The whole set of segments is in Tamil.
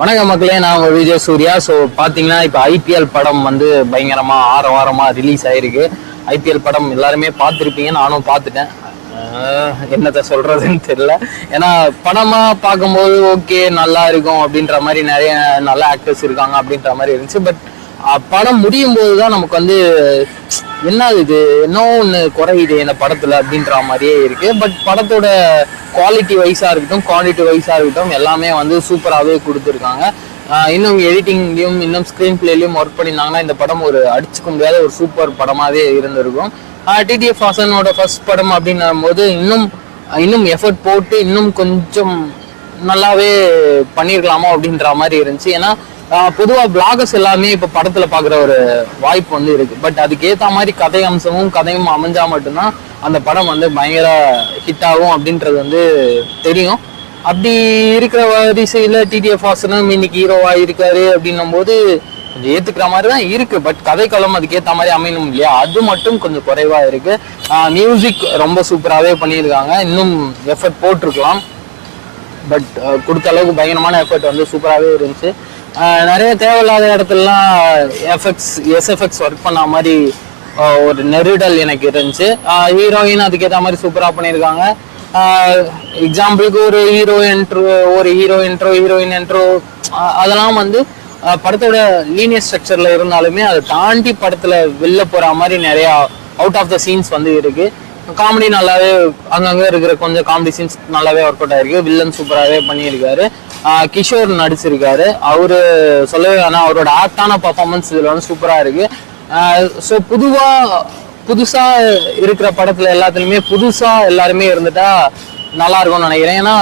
வணக்கம் மக்களே, நான் உங்க விஜய் சூர்யா. ஸோ பார்த்தீங்கன்னா இப்போ ஐபிஎல் படம் வந்து பயங்கரமா வாரமாக ரிலீஸ் ஆயிருக்கு. ஐபிஎல் படம் எல்லாருமே பார்த்துருப்பீங்க, நானும் பார்த்துட்டேன். என்னத்த சொல்றதுன்னு தெரியல. ஏன்னா படமா பார்க்கும்போது ஓகே நல்லா இருக்கும் அப்படின்ற மாதிரி நிறைய நல்ல ஆக்டர்ஸ் இருக்காங்க அப்படின்ற மாதிரி இருந்துச்சு. பட் படம் முடியும் போது தான் நமக்கு வந்து என்ன இது என்ன ஒன்று குறையுது இந்த படத்துல அப்படின்ற மாதிரியே இருக்கு. பட் படத்தோட குவாலிட்டி வைஸா இருக்கட்டும், குவான்டிட்டி வைஸா இருக்கட்டும், எல்லாமே வந்து சூப்பராகவே கொடுத்துருக்காங்க. இன்னும் எடிட்டிங்லையும் இன்னும் ஸ்க்ரீன் பிளேலையும் ஒர்க் பண்ணியிருந்தாங்கன்னா இந்த படம் ஒரு அடிச்சுக்க முடியாத ஒரு சூப்பர் படமாவே இருந்திருக்கும். டிடிஎஃப் வாசனோட ஃபர்ஸ்ட் படம் அப்படின்னும் போது இன்னும் எஃபர்ட் போட்டு இன்னும் கொஞ்சம் நல்லாவே பண்ணியிருக்கலாமோ அப்படின்ற மாதிரி இருந்துச்சு. ஏன்னா பொதுவாக பிளாகர்ஸ் எல்லாமே இப்போ படத்துல பார்க்குற ஒரு வாய்ப்பு வந்து இருக்கு. பட் அதுக்கேற்ற மாதிரி கதை அம்சமும் கதையும் அமைஞ்சா மட்டும்தான் அந்த படம் வந்து பயங்கர ஹிட் ஆகும் அப்படின்றது வந்து தெரியும். அப்படி இருக்கிற வரிசையில் டிடிஎஃப் வாசனும் இன்னைக்கு ஹீரோவா இருக்காரு அப்படின்னும் போது கொஞ்சம் ஏத்துக்கிற மாதிரி தான் இருக்கு. பட் கதைக்களம் அதுக்கேற்ற மாதிரி அமையணும் இல்லையா, அது மட்டும் கொஞ்சம் குறைவா இருக்கு. மியூசிக் ரொம்ப சூப்பராகவே பண்ணியிருக்காங்க, இன்னும் எஃபர்ட் போட்டிருக்கலாம். பட் கொடுத்த அளவுக்கு பயங்கரமான எஃபர்ட் வந்து சூப்பராகவே இருந்துச்சு. நிறைய தேவையில்லாத இடத்துலலாம் எஸ்எஃப்எக்ஸ் ஒர்க் பண்ண மாதிரி ஒரு நெருடல் எனக்கு இருந்துச்சு. ஹீரோயின் அதுக்கேற்ற மாதிரி சூப்பராக பண்ணியிருக்காங்க. எக்ஸாம்பிளுக்கு ஒரு ஹீரோயின் என்ட்ரோ அதெல்லாம் வந்து படத்தோட லீனியர் ஸ்ட்ரக்சர்ல இருந்தாலுமே அதை தாண்டி படத்துல வெளில போற மாதிரி நிறைய அவுட் ஆஃப் த சீன்ஸ் வந்து இருக்கு. காமெடி நல்லாவே அங்கங்க இருக்கிற கொஞ்சம் காமெடி சீன்ஸ் நல்லாவே ஒர்க் அவுட் ஆயிருக்கு. வில்லன் சூப்பராகவே பண்ணியிருக்காரு. கிஷோர் நடிச்சிருக்காரு. அவரு சொல்லவே வேணாம், அவரோட ஆக்டான பர்ஃபார்மன்ஸ் இதுல வந்து சூப்பரா இருக்கு. ஸோ புதுசா இருக்கிற படத்துல எல்லாத்துலயுமே புதுசா எல்லாருமே இருந்துட்டா நல்லா இருக்கும்னு நினைக்கிறேன். ஏன்னா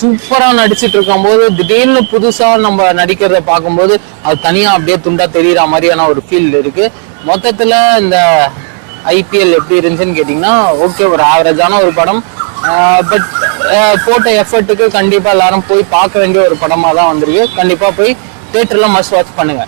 சூப்பரா நடிச்சிட்டு இருக்கும் போது திடீர்னு புதுசா நம்ம நடிக்கிறத பார்க்கும்போது அது தனியா அப்படியே துண்டா தெரியற மாதிரியான ஒரு ஃபீல் இருக்கு. மொத்தத்துல இந்த ஐபிஎல் எப்படி இருந்துச்சுன்னு கேட்டீங்கன்னா ஓகே, ஒரு ஆவரேஜான ஒரு படம். பட் போட்ட எஃபர்ட்டுக்கு கண்டிப்பா எல்லாரும் போய் பார்க்க வேண்டிய ஒரு படமா தான் வந்திருக்கு. கண்டிப்பா போய் தியேட்டர்ல மஸ்ட் வாட்ச் பண்ணுங்க.